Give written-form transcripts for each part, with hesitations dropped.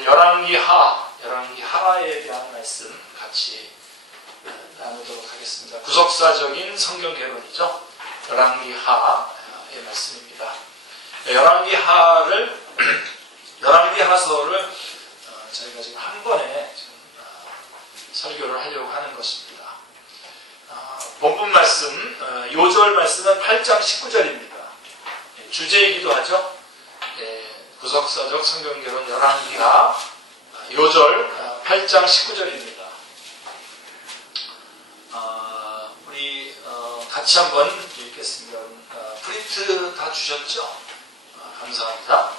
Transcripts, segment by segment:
오늘 열왕기하에 대한 말씀 같이 나누도록 하겠습니다. 구속사적인 성경 개론이죠. 열왕기하의 말씀입니다. 열왕기하서를 저희가 지금 한 번에 설교를 하려고 하는 것입니다. 본문 말씀, 요절 말씀은 8장 19절입니다. 주제이기도 하죠. 구속사적 성경개론 열왕기하 요절 8장 19절입니다. 우리 같이 한번 읽겠습니다. 프린트 다 주셨죠? 감사합니다.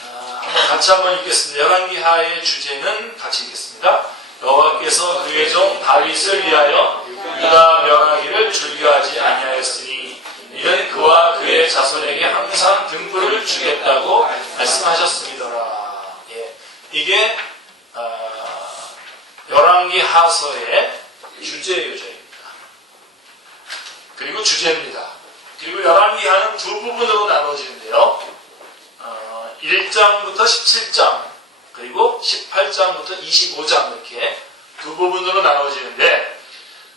한번 같이 한번 읽겠습니다. 열왕기하의 주제는 같이 읽겠습니다. 여호와께서 그의 종 다윗을 위하여 유다 멸하기를 즐겨하지 아니하였으니 이는 그와 그의 자손에게 항상 등불을 주겠다고 말씀하셨습니다라. 이게 열왕기하서의 주제 요절입니다. 그리고 주제입니다. 그리고 열왕기하는 두 부분으로 나눠지는데요. 1장부터 17장 그리고 18장부터 25장 이렇게 두 부분으로 나눠지는데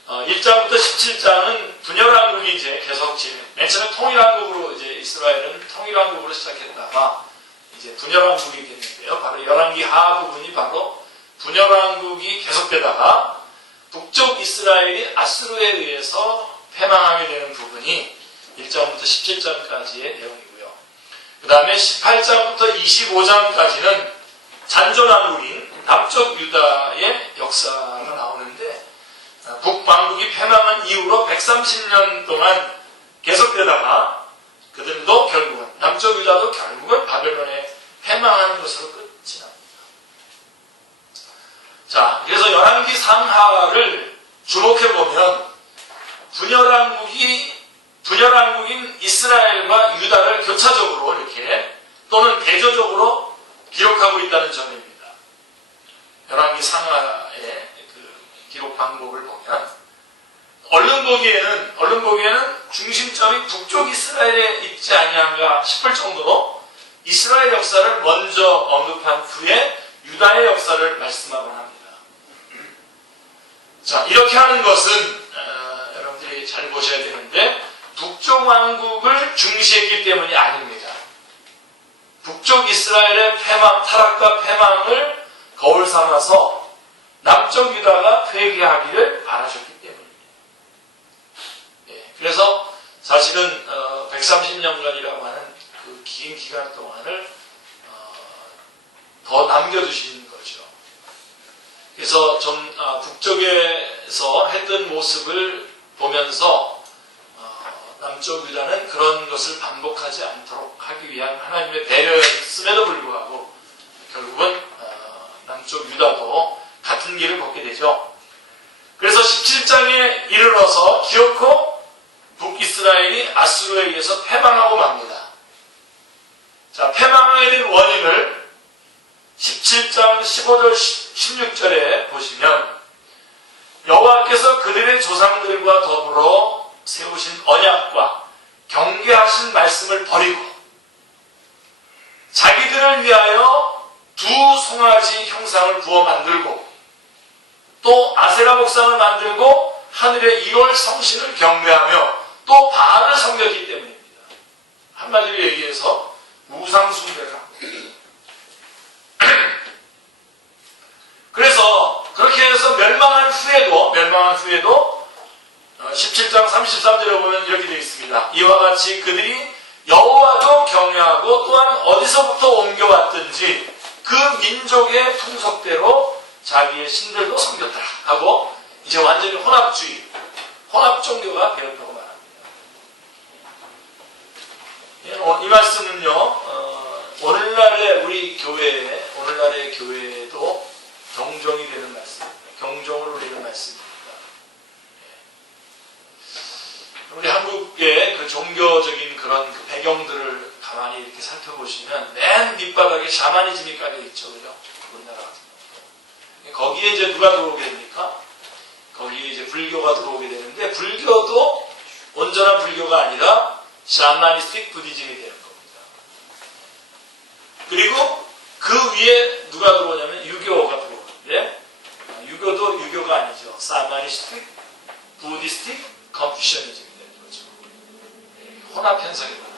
1장부터 17장은 분열왕국이 이제 계속 맨 처음에 통일왕국으로 이제 이스라엘은 통일왕국으로 시작했다가 이제 분열왕국이 됐는데요. 바로 열왕기하 부분이 바로 분열왕국이 계속되다가 북쪽 이스라엘이 아수르에 의해서 패망하게 되는 부분이 1장부터 17장까지의 내용이고요. 그 다음에 18장부터 25장까지는 잔존왕국인 남쪽 유다의 역사가 나오는데 북왕국이 패망한 이후로 130년 동안 계속되다가 그들도 결국은 남쪽 유다도 결국은 바벨론에 패망하는 것으로 끝이 납니다. 자, 그래서 열왕기 상하를 주목해보면 분열왕국인 이스라엘과 유다를 교차적으로 이렇게 또는 대조적으로 기록하고 있다는 점입니다. 열왕기 상하의 기록 방법을 보면 얼른 보기에는 중심점이 북쪽 이스라엘에 있지 아니한가 싶을 정도로 이스라엘 역사를 먼저 언급한 후에 유다의 역사를 말씀하곤 합니다. 자, 이렇게 하는 것은 여러분들이 잘 보셔야 되는데 북쪽 왕국을 중시했기 때문이 아닙니다. 북쪽 이스라엘의 타락과 패망을 거울 삼아서 남쪽 유다가 회개하기를 바라셨기 때문입니다. 그래서 사실은 130년간이라고 하는 그 긴 기간 동안을 더 남겨두신 거죠. 그래서 좀 북쪽에서 했던 모습을 보면서 남쪽 유다는 그런 것을 반복하지 않도록 하기 위한 하나님의 배려였음에도 불구하고 결국은 남쪽 유다도 같은 길을 걷게 되죠. 그래서 17장에 이르러서 기어코 북이스라엘이 아수르에 의해서 패망하고 맙니다. 자, 패망하게 된 원인을 17장 15절 16절에 보시면 여호와께서 그들의 조상들과 더불어 세우신 언약과 경계하신 말씀을 버리고 자기들을 위하여 두 송아지 형상을 부어 만들고 또 아세라 목상을 만들고 하늘의 2월 성신을 경배하며 또 바알을 섬겼기 때문입니다. 한마디로 얘기해서 우상 숭배를 하고 그래서 그렇게 해서 멸망한 후에도 17장 33절에 보면 이렇게 되어 있습니다. 이와 같이 그들이 여호와도 경외하고 또한 어디서부터 옮겨왔든지 그 민족의 통속대로 자기의 신들도 섬겼다 하고 이제 완전히 혼합 종교가 되었다고 말합니다. 이 말씀은요, 오늘날의 교회에도 경종이 되는 말씀입니다. 경종을 울리는 말씀입니다. 우리 한국의 그 종교적인 그런 그 배경들을 가만히 이렇게 살펴보시면 맨 밑바닥에 샤머니즘이 깔려 있죠, 그죠? 우리나라 같은 경우. 거기에 이제 누가 들어오게 됩니까? 거기에 이제 불교가 들어오게 되는데 불교도 온전한 불교가 아니라 샤머니스틱 부디즘이 되는 겁니다. 그리고 그 위에 누가 들어오냐면 유교가 들어오는데, 유교도 유교가 아니죠. 사마니스틱, 부디스틱, 컨퓨셔니즘이 되는 거죠. 혼합 현상이 나옵니다.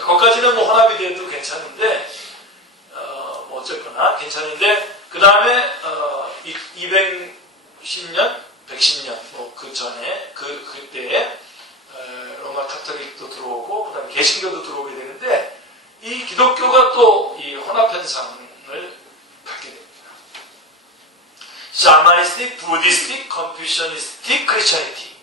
거기까지는 뭐 혼합이 돼도 괜찮은데, 뭐 어쨌거나 괜찮은데, 그 다음에 210년, 110년 뭐 그 전에 그때에 로마 카톨릭도 들어오고 그다음에 개신교도 들어오게 되는데 이 기독교가 또 이 혼합 현상을 갖게 됩니다. 샤마니스틱, 부디스틱, 컨퓨셔니스틱, 크리스천이티.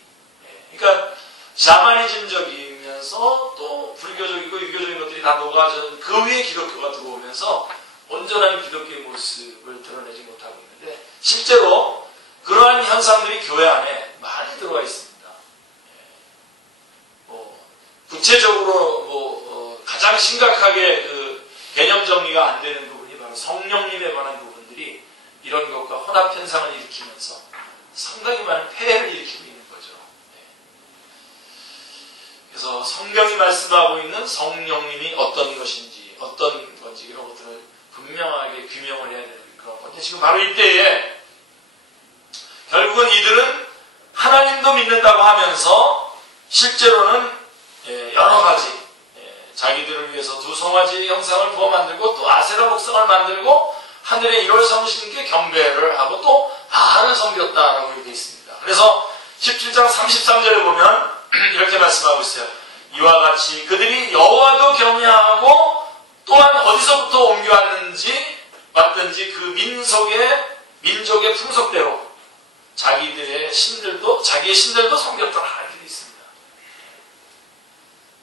그러니까 샤머니즘적이면서 또 불교적이고 유교적인 것들이 다 녹아져 그 위에 기독교가 들어오면서 온전한 기독교의 모습을 드러내지 못하고 있는데 실제로 그러한 현상들이 교회 안에 많이 들어와 있습니다. 구체적으로 가장 심각하게 그 개념 정리가 안 되는 부분이 바로 성령님에 관한 부분들이 이런 것과 혼합 현상을 일으키면서 상당히 많은 폐해를 일으키고 있는 거죠. 그래서 성경이 말씀하고 있는 성령님이 어떤 것인지 어떤 건지 이런 것들을 분명하게 규명을 해야 되는 그런 건데 지금 바로 이때에 결국은 이들은 하나님도 믿는다고 하면서 실제로는 여러 가지 자기들을 위해서 두 송아지 형상을 부어 만들고 또 아세라 목상을 만들고 하늘의 1월 성신께 경배를 하고 또 바알을 섬겼다라고 되어 있습니다. 그래서 17장 33절에 보면 이렇게 말씀하고 있어요. 이와 같이 그들이 여호와도 경외하고 또한 어디서부터 왔든지 그 민족의 풍속대로 자기의 신들도 섬겼더라 이렇게 되어 있습니다.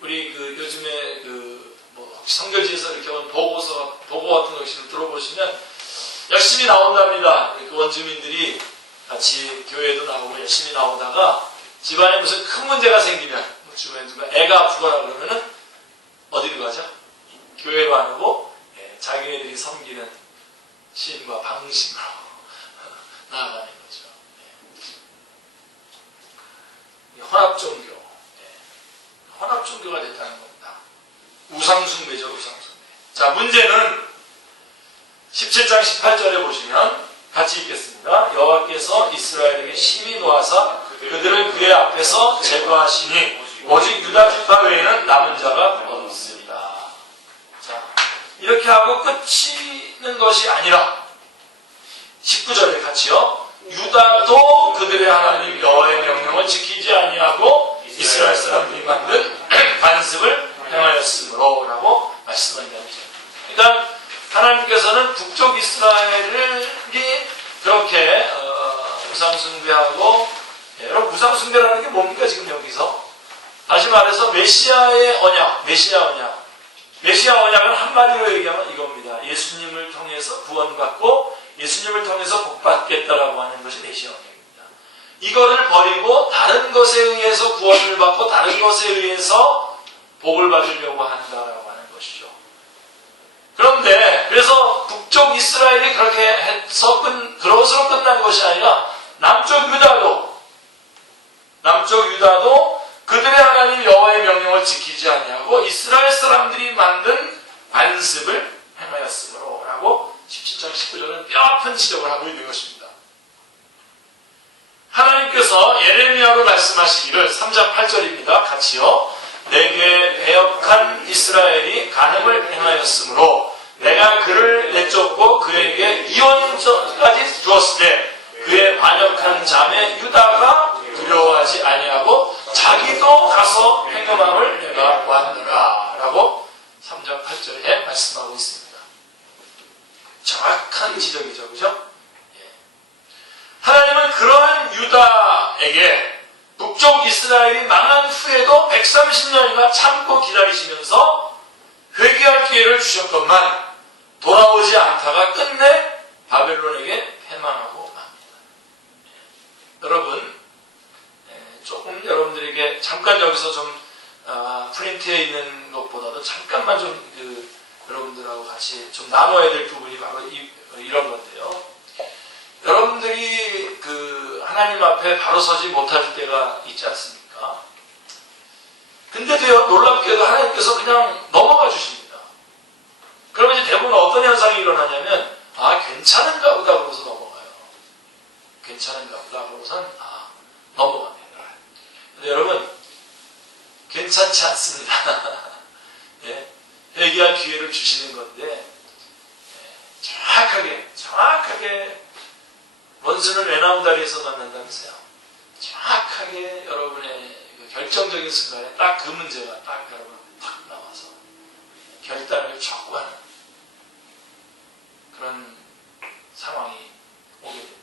우리 요즘에 혹시 성결지에서 이렇게 온 보고 같은 거 혹시 들어보시면 열심히 나온답니다. 그 원주민들이 같이 교회에도 나오고 열심히 나오다가 집안에 무슨 큰 문제가 생기면 주변에 누가 애가 아프거나 그러면은 어디로 가죠? 교회로 안 오고 자기네들이 섬기는 신과 방신으로 나아가는 거죠. 혼합종교. 혼합종교가 됐다는 겁니다. 우상숭배죠, 우상숭배. 자, 문제는 17장 18절에 보시면 같이 읽겠습니다. 여호와께서 이스라엘에게 심히 노하사 그들을 그의 앞에서 제거하시니 오직 유다 지파 외에는 남은 자가 없습니다. 자, 이렇게 하고 끝이는 것이 아니라 19절에 같이요. 유다도 그들의 하나님 여호와의 명령을 지키지 아니하고 이스라엘 사람들이 만든 관습을 행하였으므로 라고 말씀합니다. 그러니까 하나님께서는 북쪽 이스라엘이 그렇게 우상숭배하고 여러분 우상숭배라는 게 뭡니까 지금 여기서? 다시 말해서 메시아의 언약, 메시아 언약은 한마디로 얘기하면 이겁니다. 예수님을 통해서 구원받고 예수님을 통해서 복받겠다라고 하는 것이 메시아 언약입니다. 이거를 버리고 다른 것에 의해서 구원을 받고 다른 것에 의해서 복을 받으려고 한다라고 하는 것이죠. 그런데 그래서 북쪽 이스라엘이 그렇게 해서 그것으로 끝난 것이 아니라 남쪽 유다도 그들의 하나님 여호와의 명령을 지키지 아니하고 이스라엘 사람들이 만든 관습을 행하였으므로 라고 17장 19절은 뼈아픈 지적을 하고 있는 것입니다. 하나님께서 예레미야로 말씀하시기를 3장 8절입니다. 같이요. 내게 배역한 이스라엘이 간음을 행하였으므로 내가 그를 내쫓고 그에게 이혼까지 주었을 때 그의 반역한 자매 유다가 두려워하지 아니하고 자기도 가서 행음함을 내가 보았노라 라고 3장 8절에 말씀하고 있습니다. 정확한 지적이죠. 그죠? 하나님은 그러한 유다에게 북쪽 이스라엘이 망한 후에도 130년이나 참고 기다리시면서 회개할 기회를 주셨건만 돌아오지 않다가 끝내 바벨론에게 패망하고 맙니다. 여러분, 조금 여러분들에게 잠깐 여기서 좀 프린트에 있는 것보다도 잠깐만 좀 여러분들하고 같이 좀 나눠야 될 부분이 바로 이런 건데요. 여러분들이 하나님 앞에 바로 서지 못할 때가 있지 않습니까? 근데도요, 놀랍게도 하나님께서 그냥 넘어가 주십니다. 그러면 이제 대부분 어떤 현상이 일어나냐면 괜찮은가 보다 그러고서 넘어가요. 괜찮은가 보다 그러고선 넘어갑니다. 근데 여러분 괜찮지 않습니다. 예? 회개할 기회를 주시는 건데 정확하게 원수는 외나무다리에서 만난다면서요. 정확하게 여러분의 결정적인 순간에 딱 그 문제가 딱 여러분 탁 나와서 결단을 촉구하는 그런 상황이 오게 됩니다.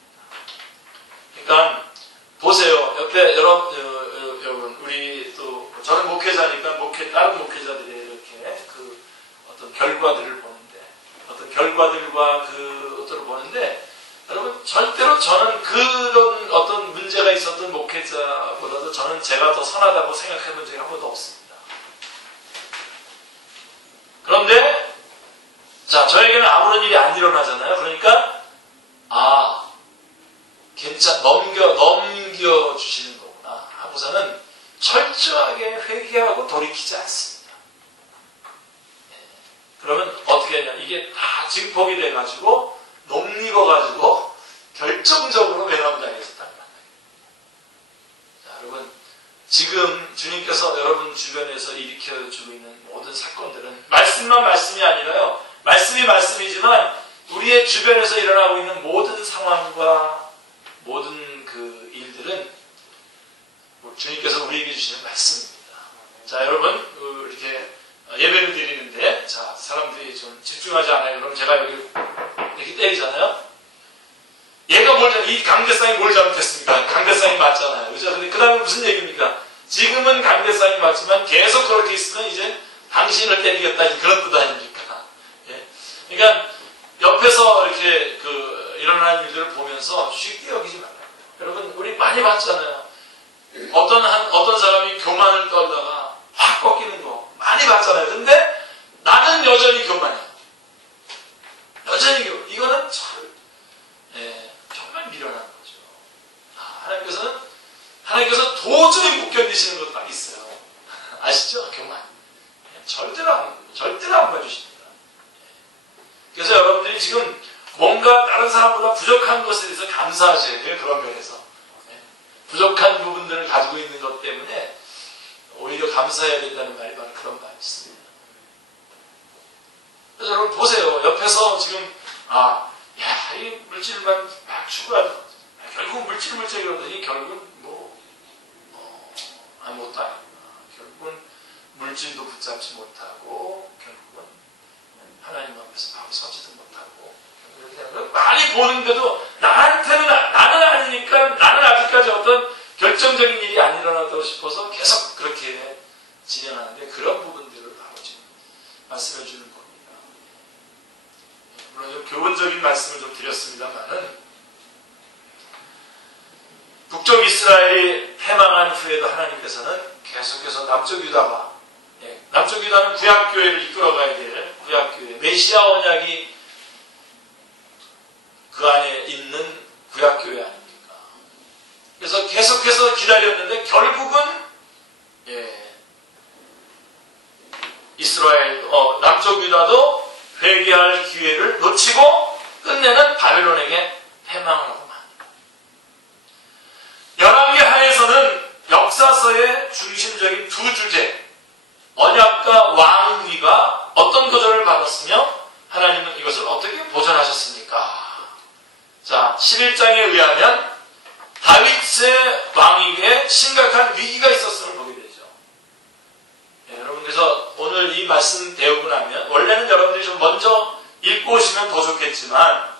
그러니까 보세요. 옆에 여러분 우리 또 저는 목회자니까 다른 목회자들의 이렇게 그 어떤 결과들을 보는데 어떤 결과들과 그것들을 보는데 여러분 절대로 저는 그런 어떤 문제가 있었던 목회자보다도 저는 제가 더 선하다고 생각해 본 적이 한 번도 없습니다. 그런데 자 저에게는 아무런 일이 안 일어나잖아요. 그러니까 넘겨주시는 거구나 하고서는 철저하게 회개하고 돌이키지 않습니다. 그러면 어떻게 하냐 이게 다 증폭이 돼가지고 녹익어가지고 결정적으로 외나무다리에서 딱 만나요. 자, 여러분 지금 주님께서 여러분 주변에서 일으켜주고 있는 모든 사건들은 말씀만 말씀이 아니라요. 말씀이 말씀이지만 우리의 주변에서 일어나고 있는 모든 상황과 모든 그 일들은 주님께서 우리에게 주시는 말씀입니다. 자, 여러분 이렇게 예배를 드리는데 자 사람들이 좀 집중하지 않아요. 그럼 제가 여기 이렇게 때리잖아요. 얘가 이 강대상이 뭘 잘못했습니까? 강대상이 맞잖아요. 그죠? 근데 그 다음에 무슨 얘기입니까? 지금은 강대상이 맞지만 계속 그렇게 있으면 이제 당신을 때리겠다 그런 뜻 아닙니까? 예? 그러니까 옆에서 이렇게 일어나는 일들을 보면서 쉽게 여기지 말아요. 여러분 우리 많이 봤잖아요. 어떤 사람이 교만을 떨다가 확 꺾이는 거 많이 봤잖아요. 근데 나는 여전히 교만이야. 여전히 이거는 정말 미련한 거죠. 하나님께서 도저히 못 견디시는 것 딱 있어요. 아시죠? 교만. 절대로 안 봐주십니다. 그래서 여러분들이 지금 뭔가 다른 사람보다 부족한 것에 대해서 감사하셔야 돼요. 그런 면에서. 부족한 부분들을 가지고 있는 것 때문에 오히려 감사해야 된다는 말이 바로 그런 말이 있습니다. 그래서 여러분 보세요. 옆에서 지금 이 물질만 막 추구하다 결국 물질 그러더니 결국은 아무것도 아니구나. 결국은 물질도 붙잡지 못하고 결국은 하나님 앞에서 바로 서지도 못하고 많이 보는데도 나는 아니니까 나는 아직까지 어떤 결정적인 일이 안 일어났다고 싶어서 계속 그렇게 진행하는데 그런 부분들을 바로 지금 말씀해 주는 겁니다. 물론 좀 교훈적인 말씀을 좀 드렸습니다만은 북쪽 이스라엘이 패망한 후에도 하나님께서는 계속해서 남쪽 유다는 구약교회를 이끌어가야 될 구약교회 메시아 언약이 그 안에 있는 구약교회 아닙니까? 그래서 계속해서 기다렸는데 결국은 이스라엘 남쪽 유다도 회개할 기회를 놓치고 끝내는 바벨론에게 패망을 하고 맙니다. 열왕기 하에서는 역사서의 중심적인 두 주제 언약과 왕위가 어떤 도전을 받았으며 하나님은 이것을 어떻게 보전하셨습니까? 자, 11장에 의하면 다윗의 왕위에 심각한 위기가 있었음을 보게 되죠. 여러분 그래서 오늘 이 말씀 배우고 나면 원래는 여러분들이 좀 먼저 읽고 오시면 더 좋겠지만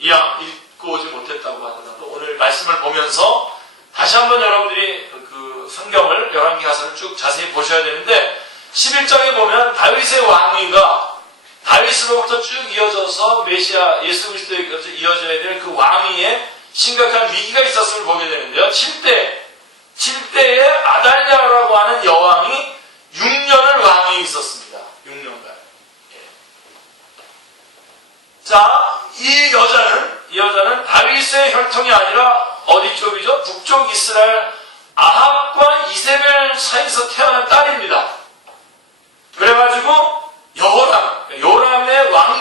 이왕 읽고 오지 못했다고 하더라도 오늘 말씀을 보면서 다시 한번 여러분들이 그 성경을 열왕기하서를 쭉 자세히 보셔야 되는데 11장에 보면 다윗의 왕위가 다윗으로부터 쭉 이어져서 메시아 예수 그리스도에게까지 이어져야 될 그 왕위에 심각한 위기가 있었음을 보게 되는데요. 7대에 아달랴라고 하는 여왕이 6년을 왕위에 있었습니다. 6년간. 자, 이 여자는 다윗의 혈통이 아니라 어디 쪽이죠? 북쪽 이스라엘 아합과 이세벨 사이에서 태어난 딸입니다. 그래가지고 요람의 왕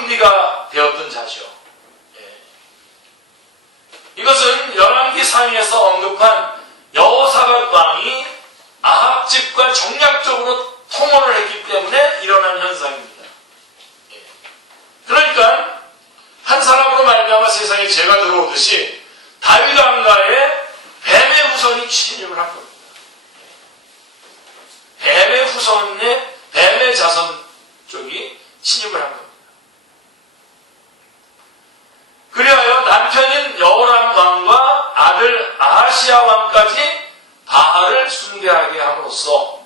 후손의 뱀의 자손 쪽이 침입을 한 겁니다. 그리하여 남편인 여호람 왕과 아들 아하시야 왕까지 바알을 숭배하게 함으로써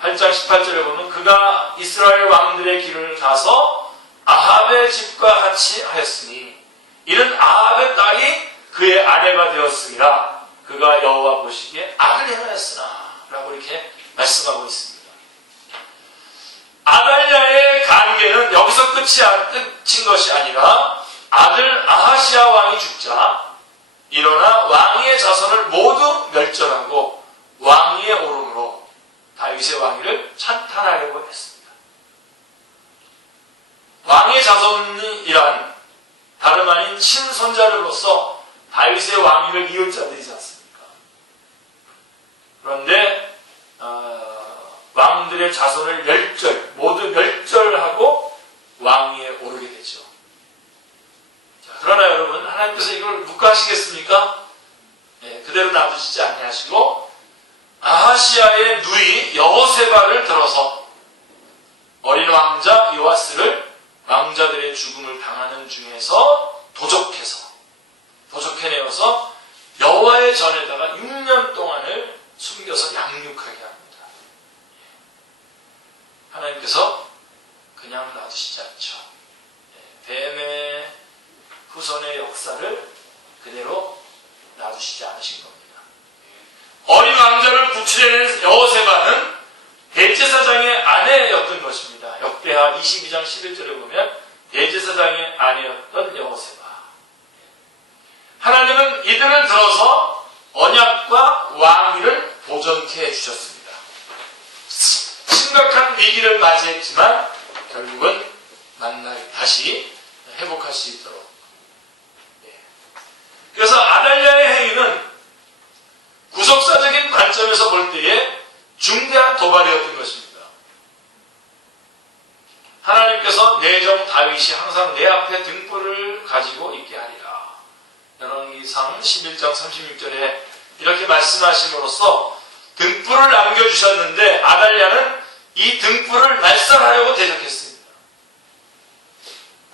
8장 18절에 보면 그가 이스라엘 왕들의 길을 가서 아합의 집과 같이 하였으니 이는 아합의 딸이 그의 아내가 되었으니라. 그가 여호와 보시기에 악을 행하였으나 라고 이렇게 말씀하고 있습니다. 아달랴의 관계는 여기서 끝인 것이 아니라 아들 아하시야 왕이 죽자 일어나 왕위의 자손을 모두 멸절하고 왕위에 오름으로 다윗의 왕위를 찬탄하려고 했습니다. 왕위의 자손이란 다름 아닌 친손자들로서 다윗의 왕위를 이을 자들이지 않습니까? 그런데 왕들의 자손을 모두 멸절하고 왕위에 오르게 되죠. 자, 그러나 여러분, 하나님께서 이걸 묵과하시겠습니까? 네, 그대로 놔두시지 아니하시고 아하시야의 누이 여호세바를 들어서 어린 왕자 요아스를 왕자들의 죽음을 당하는 중에서 도적해내어서 여호와의 전에다가 6년 동안을 숨겨서 양육하게 합니다. 하나님께서 그냥 놔두시지 않죠. 뱀의 후손의 역사를 그대로 놔두시지 않으신 겁니다. 어린 왕자를 구출해낸 여호세바는 대제사장의 아내였던 것입니다. 역대하 22장 11절에 보면 대제사장의 아내였던 여호세바. 하나님은 이들을 들어서 언약과 왕위를 보존케 해주셨습니다. 심각한 위기를 맞이했지만 결국은 만나게 다시 회복할 수 있도록. 그래서 아달랴의 행위는 구속사적인 관점에서 볼 때에 중대한 도발이었던 것입니다. 하나님께서 내 종 다윗이 항상 내 앞에 등불을 가지고 있게 하리라. 열왕기상 11장 36절에 이렇게 말씀하심으로써 등불을 남겨주셨는데 아달랴는 이 등불을 말살하려고 대적했습니다.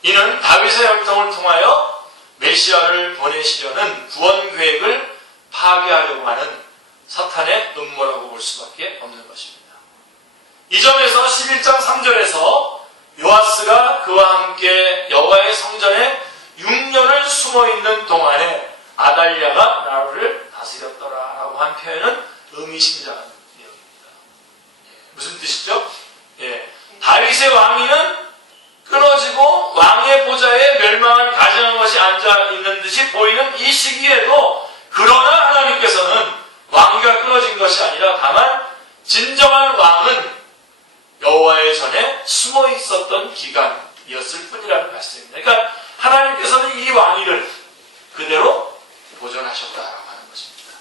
이는 다윗의 혈통을 통하여 메시아를 보내시려는 구원 계획을 파괴하려고 하는 사탄의 음모라고 볼 수밖에 없는 것입니다. 이 점에서 11장 3절에서 요아스가 그와 함께 여호와의 성전에 6년을 숨어있는 동안에 아달랴가 나라를 다스렸더라라고 한 표현은 의미심장한 내용입니다. 무슨 뜻이죠? 다윗의 왕위는 끊어지고 왕의 보좌에 멸망을 가정한 것이 앉아있는 듯이 보이는 이 시기에도 그러나 하나님께서는 왕위가 끊어진 것이 아니라 다만 진정한 왕은 여호와의 전에 숨어 있었던 기간이었을 뿐이라는 말씀입니다. 그러니까 하나님께서는 이 왕위를 그대로 보존하셨다라고 하는 것입니다.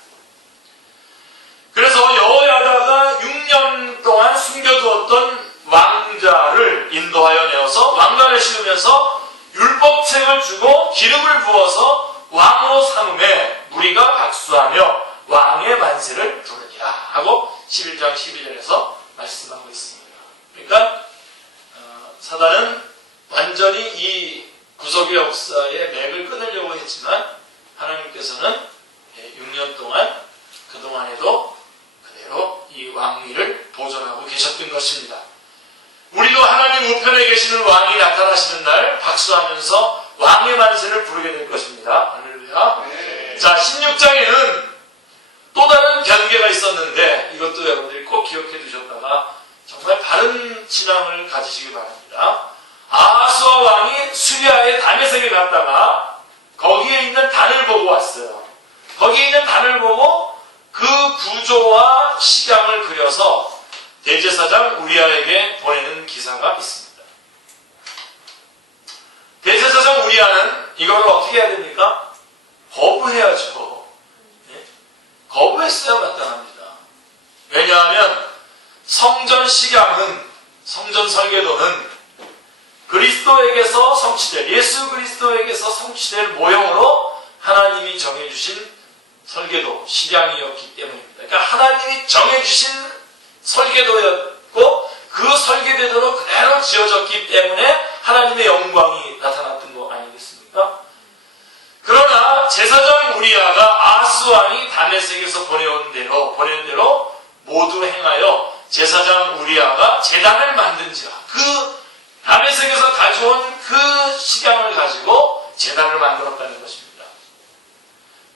그래서 여호야다가 6년 동안 숨겨두었던 왕자를 인도하여 내어서 왕관을 씌우면서 율법책을 주고 기름을 부어서 왕으로 삼음에 무리가 박수하며 왕의 만세를 부르니라 하고 11장 12절에서 말씀하고 있습니다. 그러니까 사단은 완전히 이 구속의 역사의 맥을 끊으려고 했지만 하나님께서는 6년 동안 그동안에도 그대로 이 왕위를 보존하고 계셨던 것입니다. 우리도 하나님 우편에 계시는 왕이 나타나시는 날 박수하면서 왕의 만세를 부르게 될 것입니다. 할렐루야. 네. 자, 16장에는 또 다른 변개가 있었는데 이것도 여러분들이 꼭 기억해 두셨다가 정말 바른 신앙을 가지시기 바랍니다. 아하스와 왕이 수리아의 다메섹에 갔다가 거기에 있는 단을 보고 왔어요. 거기에 있는 단을 보고 그 구조와 식양을 그려서 대제사장 우리아에게 보내는 기사가 있습니다. 대제사장 우리아는 이걸 어떻게 해야 됩니까? 거부해야죠. 거부했어야 마땅합니다. 왜냐하면 성전 식양은, 성전 설계도는 그리스도에게서 성취될, 예수 그리스도에게서 성취될 모형으로 하나님이 정해주신 설계도, 식양이었기 때문입니다. 그러니까 하나님이 정해주신 설계도였고 그 설계대로 그대로 지어졌기 때문에 하나님의 영광이 나타났던 거 아니겠습니까? 그러나 제사장 우리아가 아하스 왕이 다메섹에서 보내온 대로 모두 행하여 제사장 우리아가 제단을 만든지라. 그 다메섹에서 가져온 그 식양을 가지고 제단을 만들었다는 것입니다.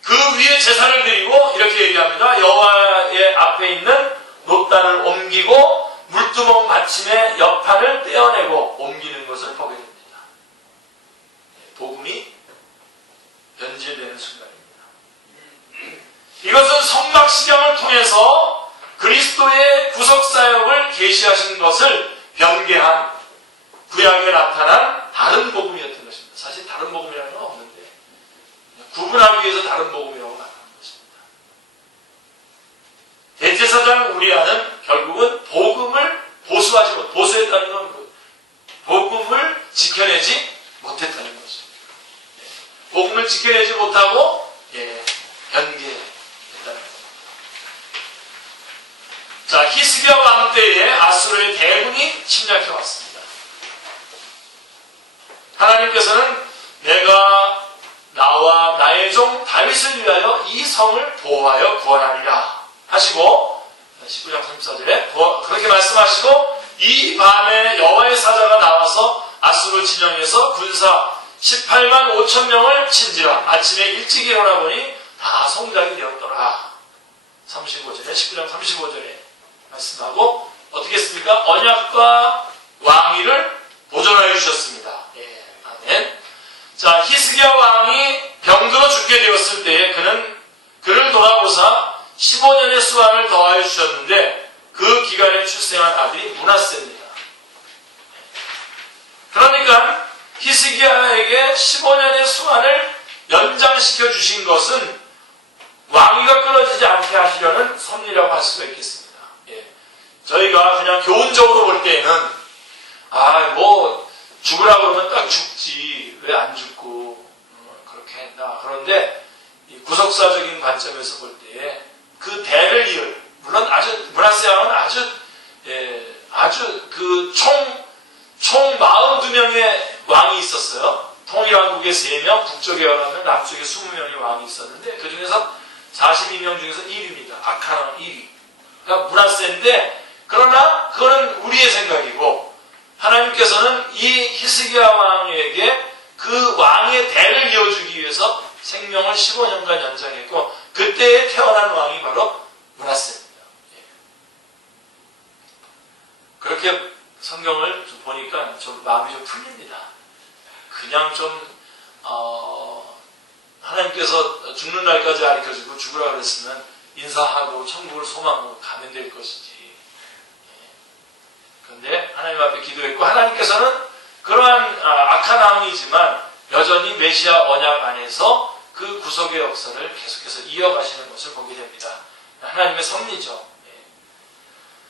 그 위에 제사를 드리고 이렇게 얘기합니다. 여호와의 앞에 있는 놋단을 옮기고 물두멍 받침의 옆판을 떼어내고 옮기는 것을 보게 됩니다. 복음이 변질되는 순간입니다. 이것은 성막시경을 통해서 그리스도의 구속사역을 계시하신 것을 변개한 구약에 나타난 다른 복음이었던 것입니다. 사실 다른 복음이라는 건 없는데 구분하기 위해서 다른 복음이라고 말하는 것입니다. 대제사장 우리아는 결국은 복음을 보수했다는 건 복음을 지켜내지 못했다는 것입니다. 복음을 지켜내지 못하고 변개했다는 것입니다. 자, 히스기야 왕 때에 아수르의 대군이 침략해 왔습니다. 하나님께서는 내가 나와 나의 종 다윗을 위하여 이 성을 보호하여 구원하리라 하시고 19장 34절에 그렇게 말씀하시고 이 밤에 여호와의 사자가 나와서 아수르 진영에서 군사 18만 5천 명을 친지라. 아침에 일찍 일어나 보니 다 성장이 되었더라. 35절에 19장 35절에 말씀하고 어떻게 했습니까? 언약과 왕위를 보존하여 주셨습니다. 아멘. 자, 히스기야 왕이 병들어 죽게 되었을 때에 그를 돌아보사 15년의 수완을 더하여 주셨는데 그 기간에 출생한 아들이 므낫세입니다. 그러니까 히스기야에게 15년의 수완을 연장시켜 주신 것은 왕위가 끊어지지 않게 하시려는 섭리라고 할 수가 있겠습니다. 저희가 그냥 교훈적으로 볼 때에는 죽으라 그러면 딱 죽지 왜 안 죽고 그렇게 했나. 그런데 구속사적인 관점에서 볼 때에 그 대를 이을, 물론 므낫세 왕은 아주 그 총 42명의 왕이 있었어요. 통일왕국에 3명, 북쪽에 11명, 남쪽에 20명의 왕이 있었는데 그 중에서 42명 중에서 1위입니다. 아카나는 1위. 그러니까 므낫세인데, 그러나 그거는 우리의 생각이고 하나님께서는 이 히스기야 왕에게 그 왕의 대를 이어주기 위해서 생명을 15년간 연장했고 그때에 태어난 왕이 바로 므낫세입니다. 그렇게 성경을 좀 보니까 좀 마음이 좀 풀립니다. 그냥 하나님께서 죽는 날까지 가르쳐주고 죽으라 그랬으면 인사하고 천국을 소망하고 가면 될 것이지. 그런데 하나님 앞에 기도했고 하나님께서는 그러한 악한 왕이지만 여전히 메시아 언약 안에서 그 구속의 역사를 계속해서 이어가시는 것을 보게 됩니다. 하나님의 섭리죠.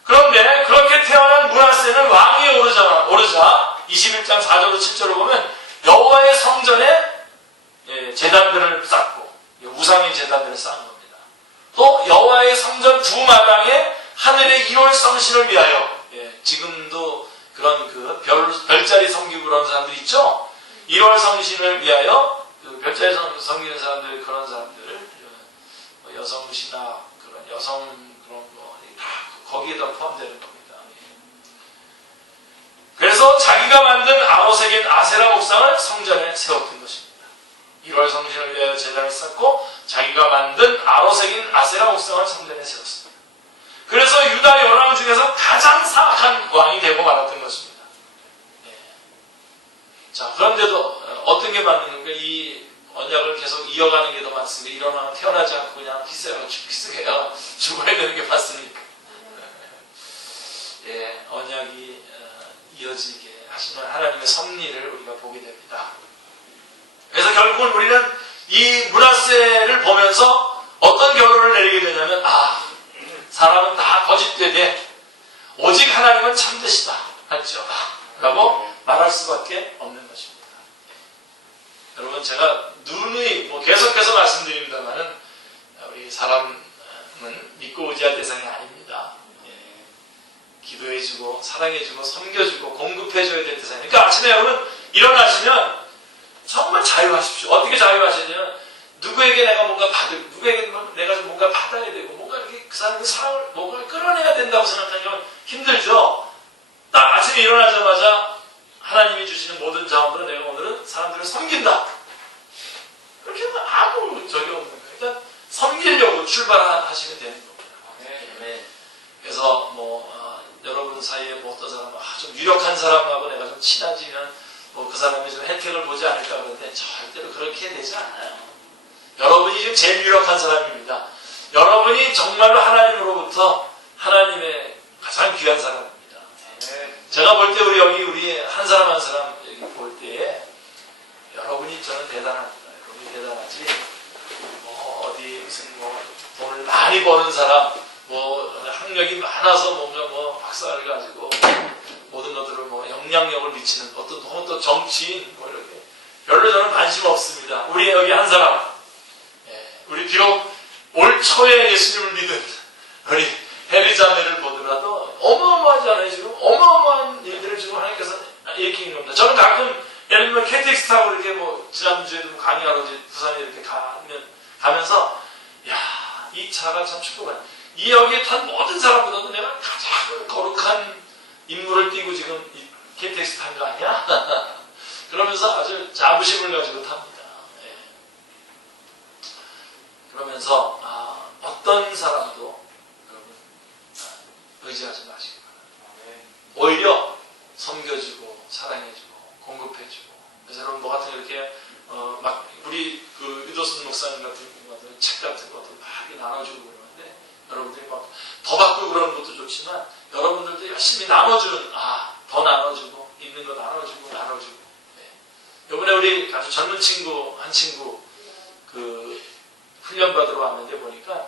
그런데 그렇게 태어난 므낫세는 왕위에 오르자 21장 4절로 7절을 보면 여호와의 성전에 제단들을 쌓고 우상의 제단들을 쌓은 겁니다. 또 여호와의 성전 두 마당에 하늘의 1월 성신을 위하여 지금도 그런 별자리 섬기고 그런 사람들 있죠? 1월 성신을 위하여 별자리 섬기는 사람들, 그런 사람들을 여성신학, 그런 여성 그런 거 다 거기에다 포함되는 겁니다. 그래서 자기가 만든 아모색인 아세라 옥상을 성전에 세웠던 것입니다. 1월 성신을 위하여 제단을 쌓고 자기가 만든 아로색인 아세라 옥상을 성전에 세웠습니다. 그래서 유다 열왕 중에서 가장 사악한 왕이 되고 말았던 것입니다. 자, 그런데도 어떤 게 맞는가? 이 언약을 계속 이어가는 게 더 맞습니다. 일어나면 태어나지 않고 그냥 희생해야 죽어야 되는 게 맞습니까? 언약이 이어지게 하시는 하나님의 섭리를 우리가 보게 됩니다. 그래서 결국은 우리는 이 므낫세를 보면서 어떤 결론을 내리게 되냐면 사람은 다 거짓되되 오직 하나님은 참되시다 할지어다 라고 말할 수밖에 없는 것입니다. 여러분, 제가 누누이 계속해서 말씀드립니다만은 우리 사람은 믿고 의지할 대상이 아닙니다. 기도해주고 사랑해주고 섬겨주고 공급해줘야 될 대상이에요. 그러니까 아침에 여러분 일어나시면 정말 자유하십시오. 어떻게 자유하시냐면 누구에게 내가 뭔가 누구에게 내가 뭔가 받아야 되고 뭔가 이렇게 그 사람의 사랑을 뭔가 끌어내야 된다고 생각하면 힘들죠. 딱 아침에 일어나자마자 하나님이 주시는 모든 자원들은 내가 오늘은 사람들을 섬긴다. 그렇게 하면 아무 적이 없는 거예요. 그러니까 섬기려고 출발하시면 되는 겁니다. 네. 그래서 여러분 사이에 어떤 사람 좀 유력한 사람하고 내가 좀 친해지면 그 사람이 좀 혜택을 보지 않을까 그러는데 절대로 그렇게 되지 않아요. 여러분이 지금 제일 유력한 사람입니다. 여러분이 정말로 하나님으로부터 하나님의 가장 귀한 사람입니다. 제가 볼 때 우리 한 사람 한 사람 여기 볼 때에 여러분이 저는 대단합니다. 여러분이 대단하지. 어디 무슨 돈을 많이 버는 사람, 학력이 많아서 뭔가 박사를 가지고 모든 것들을 영향력을 미치는 어떤 정치인 이렇게 별로 저는 관심 없습니다. 우리 여기 한 사람, 우리 비록 올 초에 예수님을 믿은 우리 해리자매를 보더라도 어마어마하지 않아요. 지금 어마어마한 일들을 지금 하나님께서 일으키는 겁니다. 저는 가끔 예를 들면 KTX 타고 이렇게 지난주에도 강의하러 부산에 이렇게 가면서 이 차가 참 축복하네. 이 여기에 탄 모든 사람보다도 내가 가장 거룩한 인물을 띄고 지금 이 KTX 탄 거 아니야? 그러면서 아주 자부심을 가지고 탑니다. 그러면서 어떤 사람도 여러분 의지하지 마시기 바랍니다. 오히려 섬겨주고 사랑해주고 공급해주고 그래서 여러분 같은 이렇게 우리 유도순 목사님 같은 책 같은 것도 막 나눠주고 그러는데 여러분들이 더 받고 그러는 것도 좋지만 여러분들도 열심히 나눠주는 더 나눠주고 있는 거 나눠주고 이번에 우리 아주 젊은 한 친구 훈련 받으러 왔는데 보니까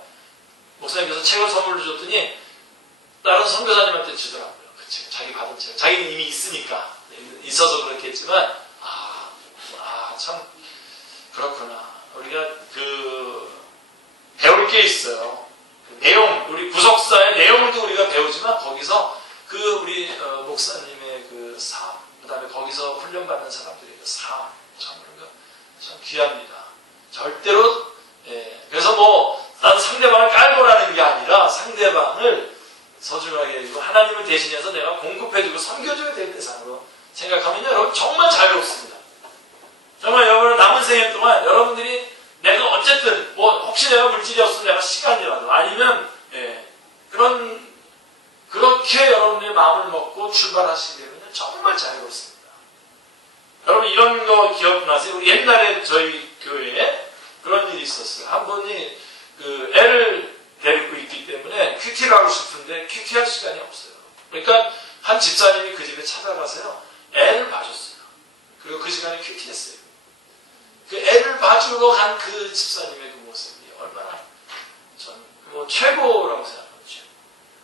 목사님께서 책을 선물로 줬더니 다른 선교사님한테 주더라고요. 그 책, 자기 받은 책. 자기는 이미 있어서 그렇겠지만 참 그렇구나. 우리가 배울 게 있어요. 내용, 우리 구속사의 내용도 우리가 배우지만 거기서 우리 목사님의 삶, 그 다음에 거기서 훈련받는 사람들의 삶, 참 귀합니다. 절대로 그래서 난 상대방을 깔보라는 게 아니라 상대방을 소중하게 해주고 하나님을 대신해서 내가 공급해주고 섬겨줘야 될 대상으로 생각하면 여러분 정말 자유롭습니다. 정말 여러분 남은 생애 동안 여러분들이 내가 어쨌든 혹시 내가 물질이 없으면 내가 시간이라도 아니면 그렇게 여러분의 마음을 먹고 출발하시게 되면 정말 자유롭습니다. 여러분 이런 거 기억나세요? 우리 옛날에 저희 교회에 그런 일이 있었어요. 한 분이 애를 데리고 있기 때문에 큐티를 하고 싶은데 큐티할 시간이 없어요. 그러니까 한 집사님이 그 집에 찾아가서요. 애를 봐줬어요. 그리고 그 시간에 큐티했어요. 그 애를 봐주러 간 그 집사님의 그 모습이 얼마나 전 최고라고 생각하죠.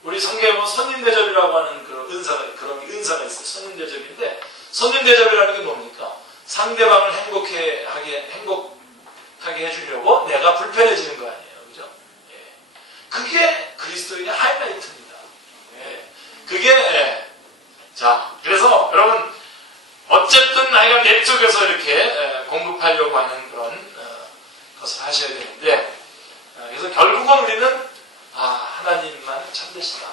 우리 성경에 손님대접이라고 하는 그런 은사가 있어요. 손님대접인데 손님대접이라는 게 뭡니까? 상대방을 행복하게 해주려고 내가 불편해지는 거 아니에요. 그죠? 그게 그리스도인의 하이라이트입니다. 자, 그래서 여러분, 어쨌든 나이가 내 쪽에서 이렇게 공급하려고 하는 그런 것을 하셔야 되는데, 그래서 결국은 우리는, 하나님만 참되시다.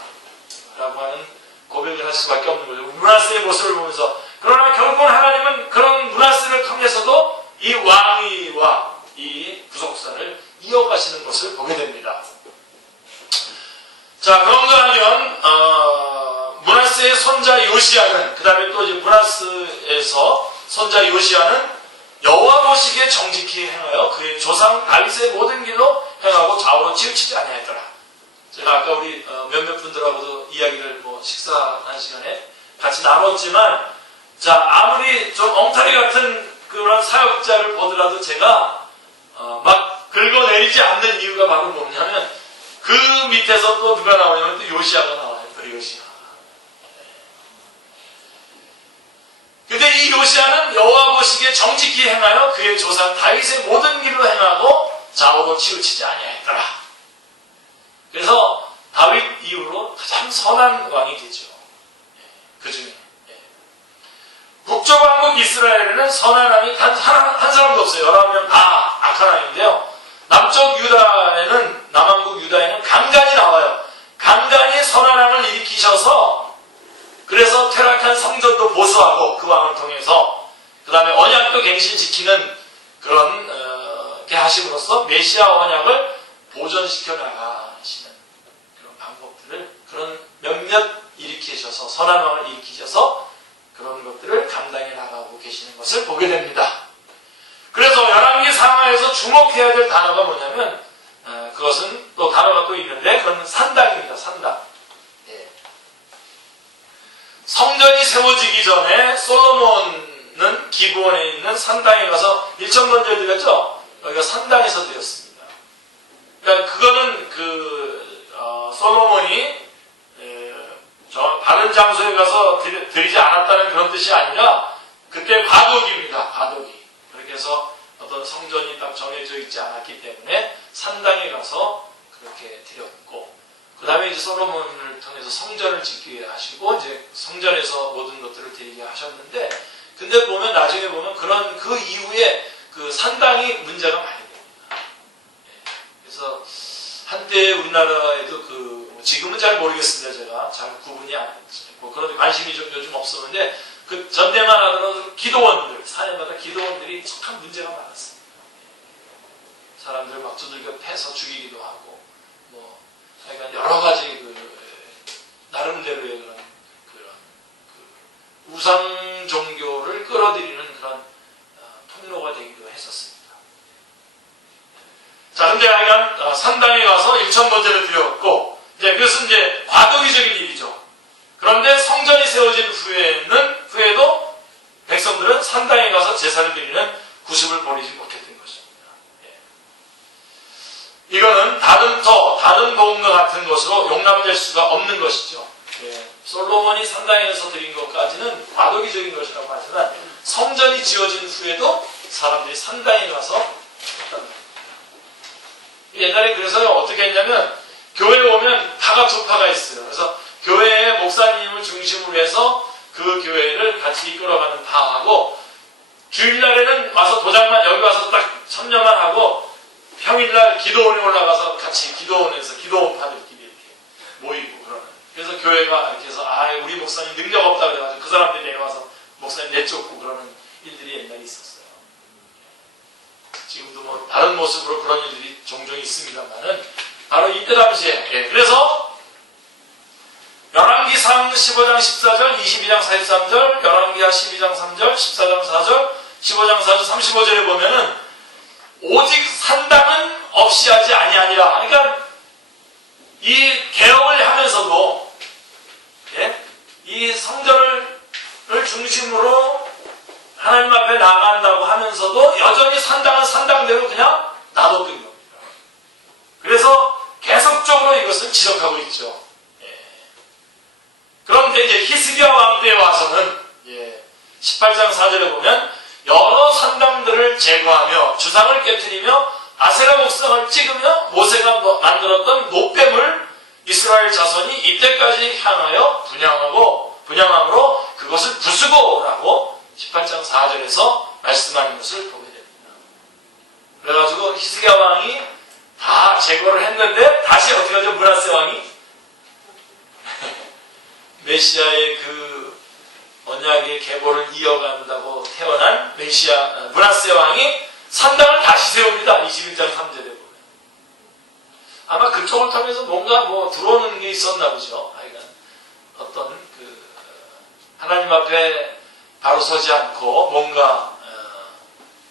라고 하는 고백을 할 수밖에 없는 거죠. 므낫세의 모습을 보면서. 그러나 결국은 하나님은 그런 므낫세를 통해서도 이 왕위와 이 구속사를 이어가시는 것을 보게 됩니다. 자, 그런가 하면 므낫세의 손자 요시야는 그 다음에 또 이제 므낫세에서 손자 요시야는 여호와 보시기에 정직히 행하여 그의 조상 다윗의 모든 길로 행하고 좌우로 치우치지 아니하였더라. 제가 아까 우리 몇몇 분들하고도 이야기를 식사한 시간에 같이 나눴지만, 자, 아무리 좀 엉터리 같은 그런 사역자를 보더라도 제가 막 긁어내리지 않는 이유가 바로 뭐냐면 그 밑에서 또 누가 나오냐면 또 요시야가 나와요. 또 요시야. 근데 이 요시야는 여호와 보시기에 정직히 행하여 그의 조상 다윗의 모든 길로 행하고 좌우로 치우치지 아니하였더라. 그래서 다윗 이후로 가장 선한 왕이 되죠. 선한 왕이 단 한 사람도 없어요. 11명 다 악한 왕인데요. 남쪽 유다에는, 남왕국 유다에는 강간이 나와요. 강간이 선한 왕을 일으키셔서 그래서 퇴락한 성전도 보수하고 그 왕을 통해서 그 다음에 언약도 갱신시키는 그런 게 하심으로써 메시아 언약을 보존시켜 나가시는 그런 방법들을, 그런 몇몇 일으키셔서 선한 왕을 일으키셔서 그런 것들을 감당해 나가고 계시는 것을 보게 됩니다. 그래서 열왕기 상하에서 주목해야 될 단어가 뭐냐면 그것은 또 단어가 또 있는데 그건 산당입니다. 산당. 예. 성전이 세워지기 전에 솔로몬은 기브온에 있는 산당에 가서 일천번제를 드렸죠. 여기가 산당에서 드렸습니다. 그러니까 그거는 솔로몬이 다른 장소에 가서 드리지 않았다는 그런 뜻이 아니라 그때 과도기입니다. 과도기. 그렇게 해서 어떤 성전이 딱 정해져 있지 않았기 때문에 산당에 가서 그렇게 드렸고, 그 다음에 이제 솔로몬을 통해서 성전을 짓게 하시고 이제 성전에서 모든 것들을 드리게 하셨는데, 근데 보면 나중에 보면 그런 그 이후에 그 산당이 문제가 많이 됩니다. 그래서 한때 우리나라에도 지금은 잘 모르겠습니다. 제가 잘 구분이 안 됐고 그런 관심이 좀 요즘 없었는데 그 전대만 하더라도 기도원들, 사내마다 기도원들이 참 문제가 많았습니다. 사람들 막 두들겨 패서 죽이기도 하고 그러니까 여러 가지 나름대로의 그런 우상 종교를 끌어들이는 그런 통로가 되기도 했었습니다. 자, 근데 하여간 산당에 가서 일천번제를 드렸고, 이제 그것은 이제 과도기적인 일이죠. 그런데 성전이 세워진 후에도 백성들은 산당에 가서 제사를 드리는 구습을 버리지 못했던 것입니다. 예. 이거는 다른 도움과 같은 것으로 용납될 수가 없는 것이죠. 예. 솔로몬이 산당에서 드린 것까지는 과도기적인 것이라고 하지만 성전이 지어진 후에도 사람들이 산당에 가서 했다는 겁니다. 옛날에 그래서 어떻게 했냐면 교회에 오면 파가 두 파가 있어요. 그래서 교회의 목사님을 중심으로 해서 그 교회를 같이 이끌어가는 파하고, 주일날에는 와서 도장만 여기 와서 딱 참여만 하고 평일날 기도원에 올라가서 같이 기도원에서 기도원 파들끼리 이렇게 모이고 그러는. 그래서 교회가 이렇게 해서 우리 목사님 능력 없다 그래가지고 그 사람들이 내려와서 목사님 내쫓고 그러는 일들이 옛날에 있었어요. 지금도 다른 모습으로 그런 일들이 종종 있습니다만은 바로 이때 당시에, 그래서 열왕기상 15장 14절, 22장 43절, 열왕기하 12장 3절, 14장 4절, 15장 4절, 35절에 보면은 오직 산당은 없이 하지 아니하니라. 그러니까 이 개혁을 하면서도 이 성전을 중심으로 하나님 앞에 나간다고 하면서도 여전히 산당은 산당대로 그냥 놔뒀던 겁니다. 그래서 계속적으로 이것을 지적하고 있죠. 그런데 이제 히스기야 왕 때에 와서는 18장 4절에 보면 여러 산당들을 제거하며 주상을 깨뜨리며 아세라 목상을 찍으며 모세가 만들었던 노뱀을 이스라엘 자손이 이때까지 향하여 분양함으로 그것을 부수고라고 18장 4절에서 말씀하는 것을 보게 됩니다. 그래가지고 히스기야 왕이 다 제거를 했는데 다시 어떻게 하죠? 므낫세 왕이 메시아의 그 언약의 계보를 이어간다고 태어난 므낫세 왕이 산당을 다시 세웁니다. 21장 3절에 보면. 아마 그쪽을 통해서 뭔가 들어오는 게 있었나 보죠. 하여간 어떤 하나님 앞에 바로 서지 않고 뭔가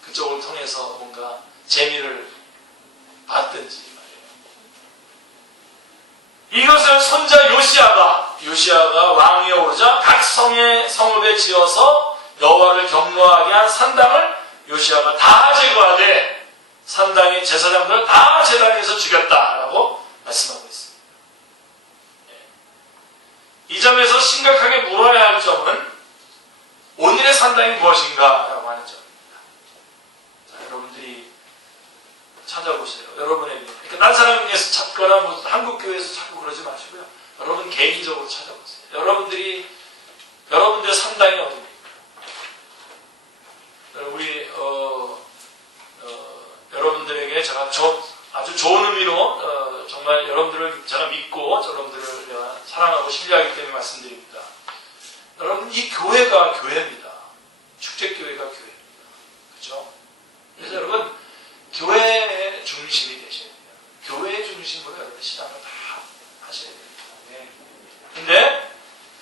그쪽을 통해서 뭔가 재미를 봤든지 말이에요. 이것을 손자 요시아가 왕위에 오르자 각 성읍에 지어서 여호와를 경노하게 한 산당을 요시아가 다 제거하되 산당의 제사장들을 다 제단에서 죽였다라고 말씀하고 있습니다. 이 점에서 심각하게 물어야 할 점은 오늘의 산당이 무엇인가라고 하는 점입니다. 자, 여러분들이 찾아보세요. 여러분의 그러니까 딴 사람에서 찾거나 한국교회에서 찾고 그러지 마시고요. 여러분 개인적으로 찾아보세요. 여러분들의 산당이 어디입니까? 아주 좋은 의미로 정말 여러분들을 제가 믿고 여러분들을 내가 사랑하고 신뢰하기 때문에 말씀드립니다. 여러분 이 교회가 교회입니다. 축제교회가 교회입니다. 그렇죠? 그래서 여러분 교회의 중심이 되셔야 돼요. 교회의 중심으로 여러분 신앙을 다 하셔야 됩니다. 네. 근데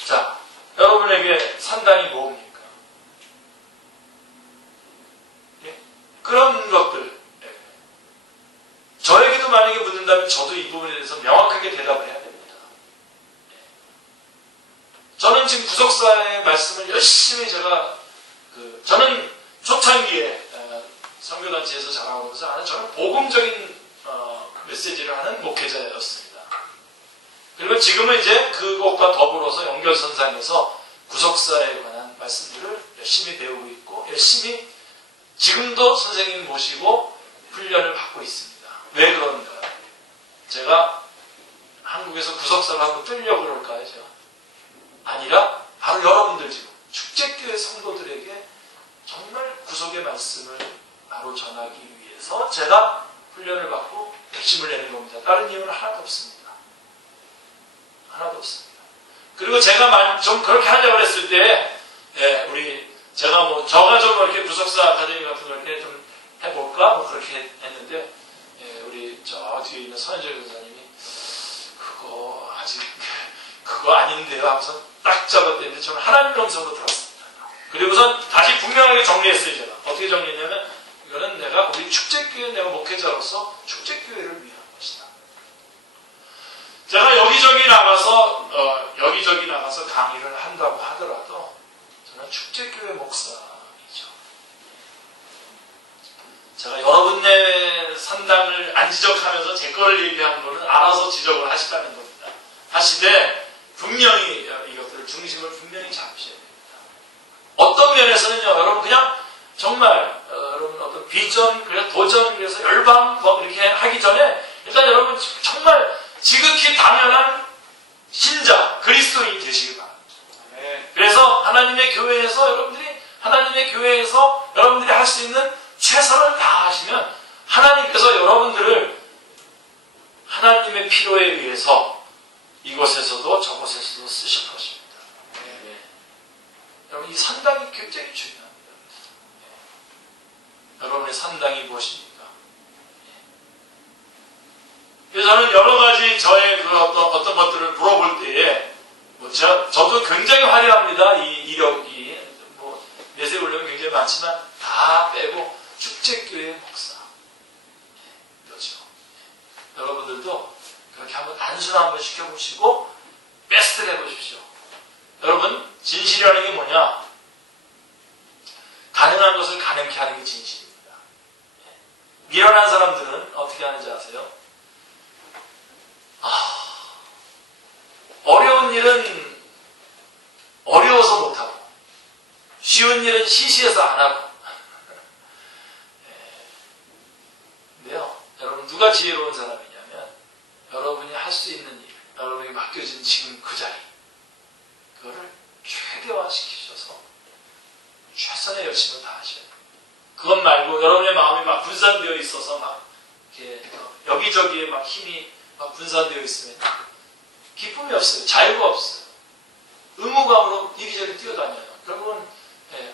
자 여러분에게 산당이 뭡니까? 예? 그런 것들 저에게도 만약에 묻는다면 저도 이 부분에 대해서 명확하게 대답을 해야 됩니다. 저는 지금 구속사의 말씀을 열심히 제가 저는 초창기에 선교단체에서 자라오면서 저는 복음적인 메시지를 하는 목회자였습니다. 그리고 지금은 이제 그것과 더불어서 연결선상에서 구속사에 관한 말씀들을 열심히 배우고 있고 열심히 지금도 선생님 모시고 훈련을 받고 있습니다. 왜 그런가? 제가 한국에서 구속사를 한번 뜨려고 그럴까요? 제가? 아니라 바로 여러분들 지금 축제교회 성도들에게 정말 구속의 말씀을 바로 전하기 위해서 제가 훈련을 받고 열심을 내는 겁니다. 다른 이유는 하나도 없습니다. 하나도 없습니다. 그리고 제가 좀 그렇게 하려고 했을 때, 제가 저가 좀 이렇게 구속사 아카데미 같은 걸 이렇게 좀 해볼까? 그렇게 했는데, 우리 저 뒤에 있는 선현철 교사님이 그거 아닌데요 하면서 딱 잡았는데 저는 하나님 음성으로 들었습니다. 그리고선 다시 분명하게 정리했어요. 제가 어떻게 정리했냐면 이거는 내가 우리 축제교회 내가 목회자로서 축제교회를 위한 것이다. 제가 여기저기 나가서 강의를 한다고 하더라도 저는 축제교회 목사이죠. 제가 여러분의 산당을 안 지적하면서 제 거를 얘기하는 거는 알아서 지적을 하시라는 겁니다. 하시되 분명히 이것들을 중심을 분명히 잡으셔야 됩니다. 어떤 면에서는요, 여러분 그냥 정말 여러분 어떤 비전, 그래서 도전, 그래서 열방 이렇게 하기 전에 일단 여러분 정말 지극히 당연한 신자, 그리스도인이 되시기 바랍니다. 그래서 하나님의 교회에서 여러분들이 할 수 있는 최선을 다하시면 하나님께서 여러분들을 하나님의 필요에 의해서 이곳에서도 저곳에서도 쓰실 것입니다. 여러분 이 산당이 굉장히 중요합니다. 여러분의 산당이 무엇입니까? 그래서 저는 여러 가지 저의 어떤 것들을 물어볼 때에 저도 굉장히 화려합니다. 이 이력이 내세 올려면 굉장히 많지만 다 빼고 축제교회 목사. 그렇죠. 여러분들도 그렇게 한번 단순 한번 시켜보시고 베스트를 해보십시오. 여러분 진실이라는 게 뭐냐? 가능한 것을 가능케 하는 게 진실입니다. 미련한 사람들은 어떻게 하는지 아세요? 어려운 일은 어려워서 못하고 쉬운 일은 시시해서 안 하고 근데요, 여러분 누가 지혜로운 사람이냐면 여러분이 할 수 있는 일, 여러분이 맡겨진 지금 그 자리 그거를 최대화시키셔서 최선의 열심을 다하셔야 돼요. 그것 말고 여러분의 마음이 막 분산되어 있어서 막 이렇게 여기저기에 막 힘이 막 분산되어 있으면 기쁨이 없어요. 자유가 없어요. 의무감으로 이리저리 뛰어다녀요. 결국은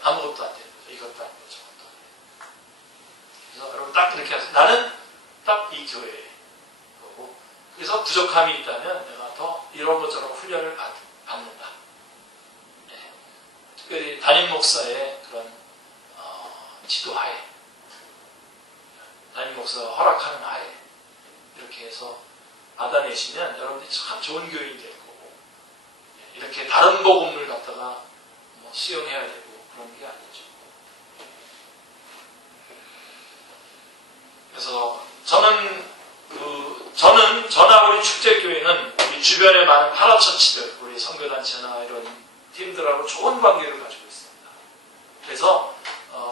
아무것도 안 되는 거죠. 이것도 아니고 저것도 아니고. 그래서 여러분 딱 이렇게 하세요. 나는 딱 이 교회에 거고 그래서 부족함이 있다면 내가 더 이런 것처럼 훈련을 받는다. 특별히 담임 목사의 그런 지도하에 담임 목사가 허락하는 하에 이렇게 해서 받아내시면 여러분들이 참 좋은 교인이 될 거고 이렇게 다른 복음을 갖다가 수용해야 되고 그런 게 아니죠. 그래서 저나 우리 축제교회는 우리 주변에 많은 파라처치들, 우리 선교단체나 이런 팀들하고 좋은 관계를 가지고 있습니다. 그래서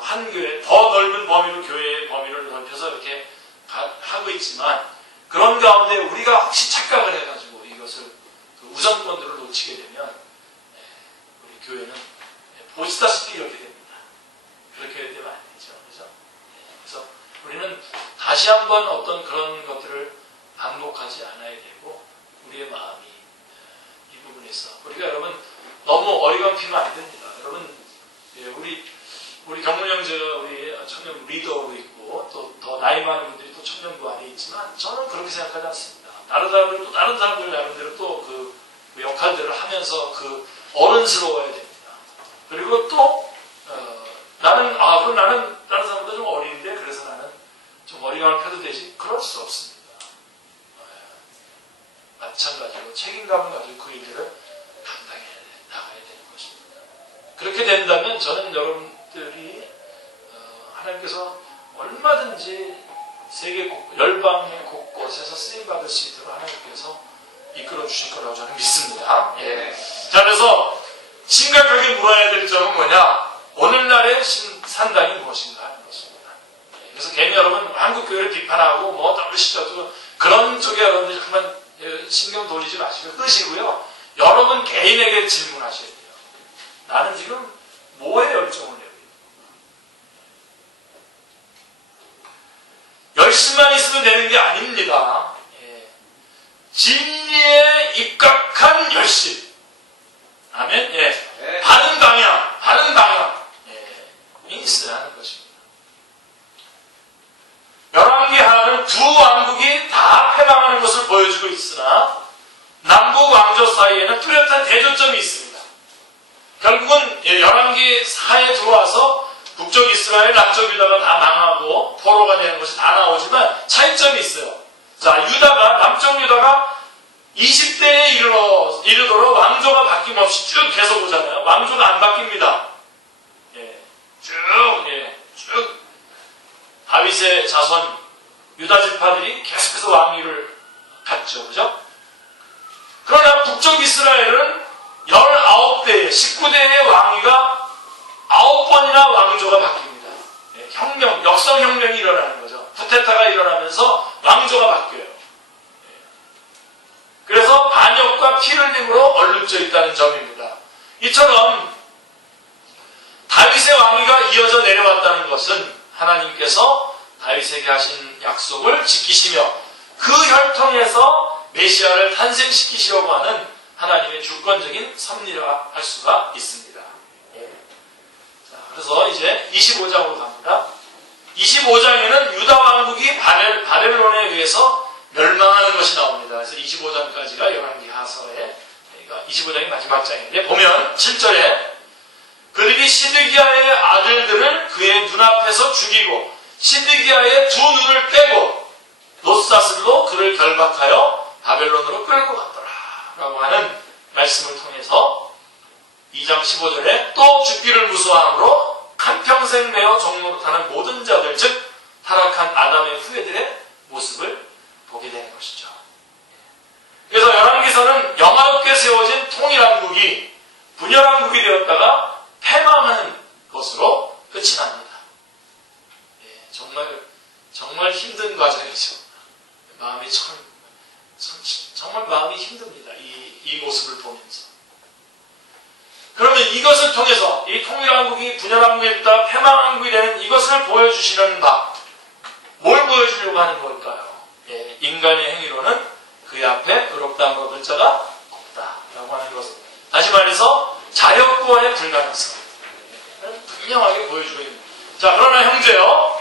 한 교회, 더 넓은 범위로 교회의 범위를 넓혀서 이렇게 하고 있지만 그런 가운데 우리가 혹시 착각을 해가지고 이것을 우선권들을 놓치게 되면 우리 교회는 보시다시피 이렇게 됩니다. 그렇게 되면 안 되죠. 그래서 우리는 다시 다시 한번 어떤 그런 것들을 반복하지 않아야 되고 우리의 마음이 이 부분에서 우리가 여러분 너무 어리광피면 안 됩니다. 여러분 우리 경문 형제가 우리 청년 리더로 있고 또 더 나이 많은 분들이 또 청년부 안에 있지만 저는 그렇게 생각하지 않습니다. 다른 사람들 나름대로 또 그 역할들을 하면서 그 어른스러워야 됩니다. 그리고 또 그럼 나는 다른 사람보다 좀 어린데 그래서 나는 좀 어리광을 펴도 되지? 그럴 수 없습니다. 마찬가지로 책임감을 가지고 그 일들을 감당해야 나가야 되는 것입니다. 그렇게 된다면 저는 여러분들이 하나님께서 얼마든지 세계 열방의 곳곳에서 쓰임받을 수 있도록 하나님께서 이끌어 주실 거라고 저는 믿습니다. 예. 자, 그래서 심각하게 물어야 될 점은 뭐냐? 오늘날의 산당이 무엇인가 하는 것입니다. 예. 그래서 괜히 여러분 한국교회를 비판하고 뭐 WCW 그런 쪽에 여러분들이 그만 신경 돌리지 마시고 끄시고요. 여러분 개인에게 질문하셔야 돼요. 나는 지금 뭐에 열정을 내고 있는 거야? 열심만 있으면 되는 게 아닙니다. 예. 진리에 입각한 열심. 아멘. 예. 네. 바른 방향. 예. 있어야 하는 것입니다. 열왕기 하는 두 왕국이 다 패망하는 것을 보여주고 있으나 남북 왕조 사이에는 뚜렷한 대조점이 있습니다. 결국은 열왕기 4에 들어와서 북쪽 이스라엘, 남쪽 유다가 다 망하고 포로가 되는 것이 다 나오지만 차이점이 있어요. 자, 남쪽 유다가 20대에 이르도록 왕조가 바뀜없이 쭉 계속 오잖아요. 왕조가 안 바뀝니다. 예. 쭉 다윗의 자손 유다 지파들이 계속해서 왕위를 갖죠. 그죠? 그러나 북쪽 이스라엘은 19대의 19대의 왕위가 9번이나 왕조가 바뀝니다. 예, 역성혁명이 일어나는 거죠. 쿠데타가 일어나면서 왕조가 바뀌어요. 예. 그래서 반역과 피 흘림으로 얼룩져 있다는 점입니다. 이처럼 다윗의 왕위가 이어져 내려왔다는 것은 하나님께서 다윗에게 하신 약속을 지키시며 그 혈통에서 메시아를 탄생시키시려고 하는 하나님의 주권적인 섭리라 할 수가 있습니다. 자, 그래서 이제 25장으로 갑니다. 25장에는 유다 왕국이 바벨론에 의해서 멸망하는 것이 나옵니다. 그래서 25장까지가 열왕기 하서의 25장이 마지막 장인데 보면 7절에 그들이 시드기야의 아들들을 그의 눈앞에서 죽이고 시드기야의 두 눈을 떼고 롯사슬로 그를 결박하여 바벨론으로 끌고 갔더라 라고 하는 말씀을 통해서 2장 15절에 또 죽기를 무서워함으로 한평생 내어 종노릇하는 모든 자들 즉 타락한 아담의 후예들의 모습을 보게 되는 것이죠. 그래서 열왕기서는 영화롭게 세워진 통일왕국이 분열왕국이 되었다가 패망하는 것으로 끝이 납니다. 예, 정말 힘든 과정이죠. 마음이 정말 마음이 힘듭니다. 이 모습을 보면서. 그러면 이것을 통해서 이 통일왕국이 분열왕국이 됐다 패망왕국이 되는 이것을 보여주시는 바, 뭘 보여주려고 하는 걸까요? 예, 인간의 행위로는 그의 앞에 의롭다함을 얻을 자가 없다라고 하는 것. 다시 말해서 자력구원의 불가능성 분명하게 보여주고 있는. 자, 그러나 형제요,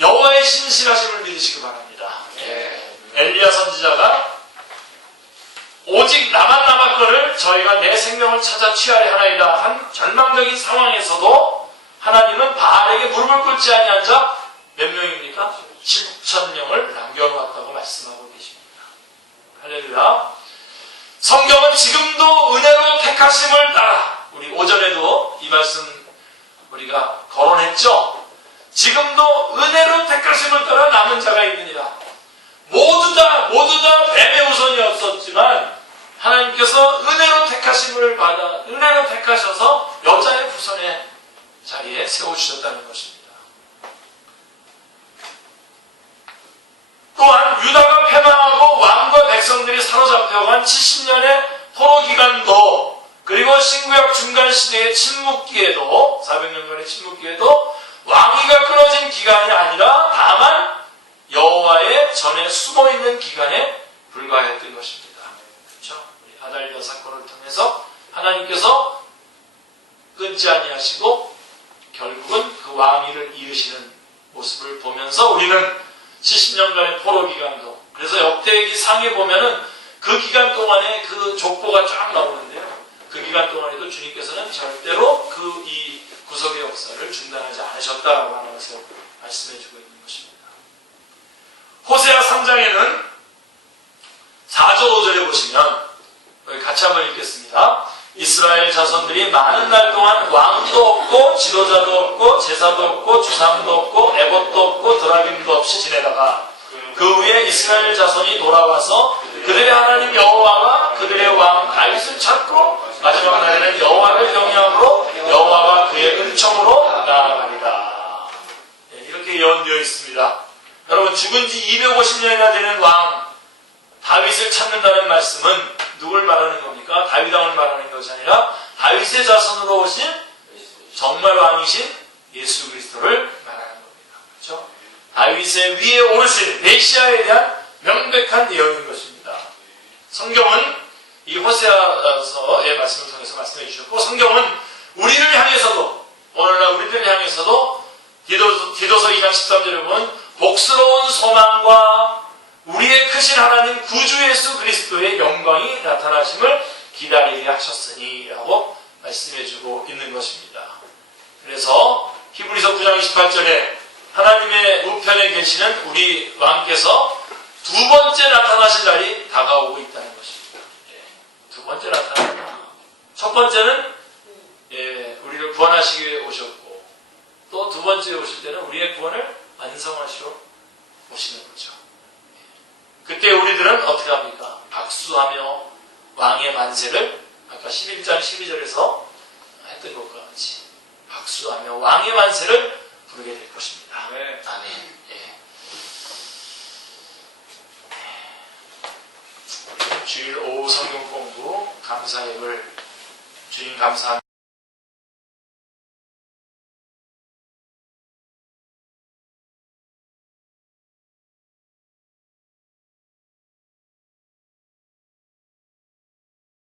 여호와의 신실하심을 믿으시기 바랍니다. 엘리야 선지자가 오직 나만 남았거늘 저희가 내 생명을 찾아 취하려 하나이다 한 절망적인 상황에서도 하나님은 바알에게 무릎을 꿇지 아니한 자 몇 명입니까? 7,000명을 남겨놓았다고 말씀하고 계십니다. 할렐루야. 성경은 지금도 은혜로 택하심을 따라, 우리 오전에도 이 말씀 우리가 거론했죠. 지금도 은혜로 택하심을 따라 남은 자가 있느니라. 모두 다 뱀의 후손이었었지만 하나님께서 은혜로 택하심을 받아 은혜로 택하셔서 여자의 후손의 자리에 세워주셨다는 것입니다. 또한 유다가 패망하고 왕과 백성들이 사로잡혀간 70년의 포로 기간도, 그리고 신구약 중간 시대의 침묵기에도, 400년간의 침묵기에도 왕위가 끊어진 기간이 아니라 다만 여호와의 전에 숨어있는 기간에 불과했던 것입니다. 그렇죠? 우리 아달랴 사건을 통해서 하나님께서 끊지 아니하시고 결국은 그 왕위를 이으시는 모습을 보면서 우리는 70년간의 포로 기간도, 그래서 역대기 상에 보면은 그 기간 동안에 그 족보가 쫙 나오는데요. 그 기간 동안에도 주님께서는 절대로 이 구속의 역사를 중단하지 않으셨다라고 하는 것을 말씀해주고 있는 것입니다. 호세아 3장에는 4절 5절에 보시면 여기 같이 한번 읽겠습니다. 이스라엘 자손들이 많은 날 동안 왕도 없고 지도자도 없고 제사도 없고 주상도 없고 에봇도 없고 드라김도 없이 지내다가 그 후에 이스라엘 자손이 돌아와서 그들의 하나님 여호와와 그들의 왕 다윗을 찾고 마지막 날에는 여호와를 경외함으로 여호와와 그의 은총으로 나아가리라. 이렇게 예언되어 있습니다. 여러분, 죽은 지 250년이나 되는 왕 다윗을 찾는다는 말씀은 누굴 말하는 겁니까? 다윗 왕을 말하는 것이 아니라 다윗의 자손으로 오신 정말 왕이신 예수 그리스도를 말하는 겁니다. 그렇죠? 다윗의 위에 오르신 메시아에 대한 명백한 예언인 것입니다. 성경은 이 호세아서의 말씀을 통해서 말씀해 주셨고, 성경은 우리를 향해서도, 오늘날 우리들을 향해서도 디도서 2장 13절에 보면 복스러운 소망과 우리의 크신 하나님 구주 예수 그리스도의 영광이 나타나심을 기다리게 하셨으니 라고 말씀해주고 있는 것입니다. 그래서 히브리서 9장 28절에 하나님의 우편에 계시는 우리 왕께서 두 번째 나타나실 날이 다가오고 있다는 것입니다. 두 번째 나타난다. 첫 번째는 우리를 구원하시기 위해 오셨고, 또 두 번째 오실 때는 우리의 구원을 완성하시러 오시는 거죠. 그때 우리들은 어떻게 합니까? 박수하며 왕의 만세를 아까 11장 12절에서 했던 것과 같이 박수하며 왕의 만세를 부르게 될 것입니다. 아멘. 우리는 주일 오후 성경 공부 감사 예배를 주님 감사합니다.